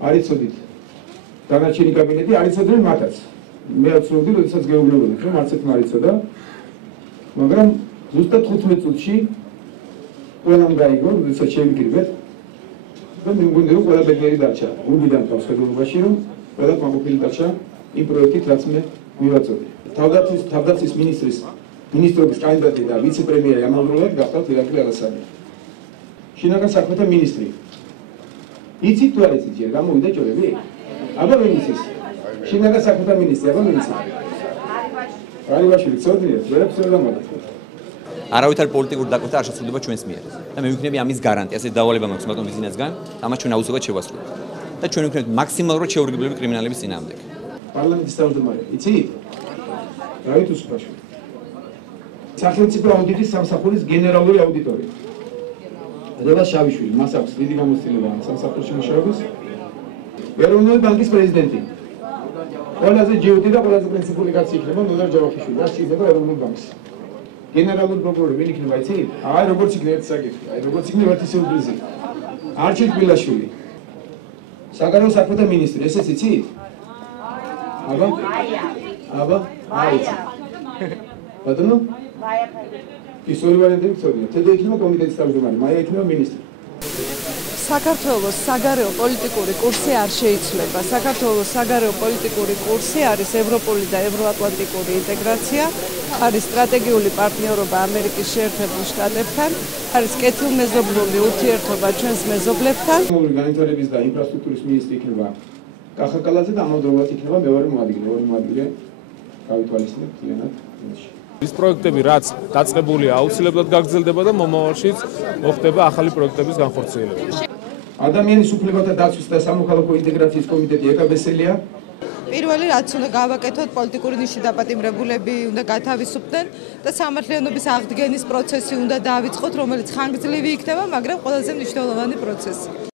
არ იცოდით დანარჩენი კაბინეტი არ იცოდნენ მათაც. მე ვცნობდი, როდესაც გეუბნებოდით, რომ არც ერთმა არ იცოდა, მაგრამ ზუსტად 15 წუთში ყველამ გაიგო, როდესაც შევიკრიბეთ და მე მგონი რომ ყველა ბედნიერი დარჩა. გუნდიდან თავს ხელოვნებაში რომ ყველა კმაყოფილი დარჩა იმ პროექტით, რაც მე მივაწოდე. თავდაცვის მინისტრობის კანდიდატი და ვიცე-პრემიერი ამავდროულად გახდათ ირაკლი ალასანი. შინაგან საქმეთა მინისტრი. იცით თუ არ იცით ჯერ გამოვიდა ჭორები? აბა ვინ იცის? შინაგან საქმეთა მინისტრი, აბა ვინ იცით? არიბაშვილი ცოდნიათ, ვერაფერს ვერ გამოგიჩნდა. არავითარი პოლიტიკური დაკვეთა არ შესრულდება ჩვენს მიერ. და მე ვიქნები ამის გარანტია, ასეთ დავალება მაქვს ბატონ ბიზნესგან, ამას ჩვენ აუცილებლად შევასრულებთ. და ჩვენ ვიქნებით მაქსიმალურად შეურიგებლები კრიმინალების წინააღმდეგ. პარლამენტის თავმჯდომარე, იცით? დავით უსუპაშვილი. სახელმწიფო აუდიტის სამსახურის გენერალური აუდიტორი. რევას შავიშვილი, მას აქვს დიდი გამოცდილება სამსახურში მუშაობის. ეროვნული ბანკის პრეზიდენტი. ყველაზე ჯიუტი და ყველაზე პრინციპული კაცი იქნება ნოდარ ჯავახიშვილი. რაც შეიძლება ეროვნულ ბანკს. გენერალური პროკურორი ვინ იქნება, იცით? აი როგორც იქნება ერთი საკითხი, აი როგორც იქნება ერთი სიურპრიზი. არჩილ კბილაშვილი. საგარეო საქმეთა მინისტრი, ესეც იცით? აბა? აბა? აიცით. ბატონო? ისორი ვარიანტი ვწოდია. თედო იქნება კომიტეტის თავმჯდომარე, მაია იქნება მინისტრი. საქართველოს საგარეო პოლიტიკური კურსი არ შეიცვლება. საქართველოს საგარეო პოლიტიკური კურსი არის ევროპული და ევროატლანტიკური ინტეგრაცია, არის სტრატეგიული პარტნიორობა ამერიკის შეერთებულ შტატებთან, არის კეთილმეზობლური ურთიერთობა ჩვენს მეზობლებთან. განვითარების და ინფრასტრუქტურის მინისტრი იქნება კახაკალაძე და ამავდროულად იქნება მეორე მოადგილე გავითვალისწინებთ ძალიანად. ის პროექტები, რაც დაწყებულია, აუცილებლად გაგრძელდება და მომავალშიც მოხდება ახალი პროექტების განხორციელება. ადამიანის უფლებათა დაცვის და სამოქალაქო ინტეგრაციის კომიტეტი ეკაბესელია. პირველი რაც უნდა გავაკეთოთ, პოლიტიკური ნიშნით დაპატიმრებულები უნდა გათავისუფლდნენ და სამართლიანობის აღდგენის პროცესი უნდა დავიწყოთ, რომელიც ხანგრძლივი იქნება, მაგრამ ყველაზე მნიშვნელოვანი პროცესი.